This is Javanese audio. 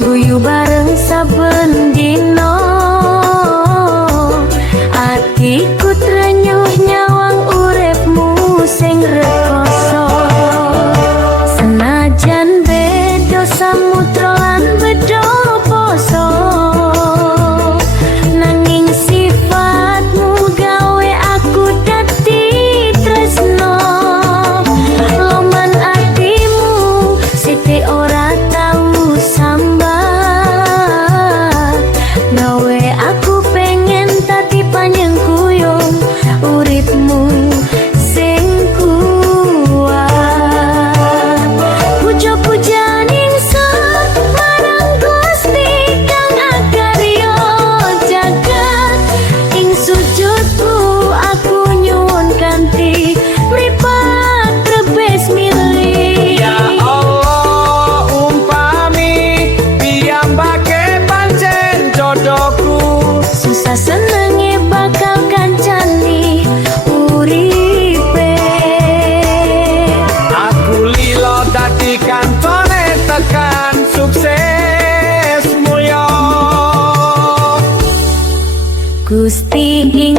guyu bareng saben dino. Atiku trenyuh nyawang uripmu sing rekoso. Senajan beda samudra lan beda poso, nanging sifatmu gawe aku dadi tresno. Loman atimu sithik ora tau sambat, gawe aku pengen dadi panyengkuyung uripmu sing kuat. Puja-puja ningsut marang Gusti kang akarya jagat. Ing sujudku aku nyuwun kanthi mripat rebes milih. Ya Allah, umpami piyambake pancen jodohku, Susah senenge bakal kancani uripe. aku lilo dadi kancane tekan sukses mulya. Gusti ing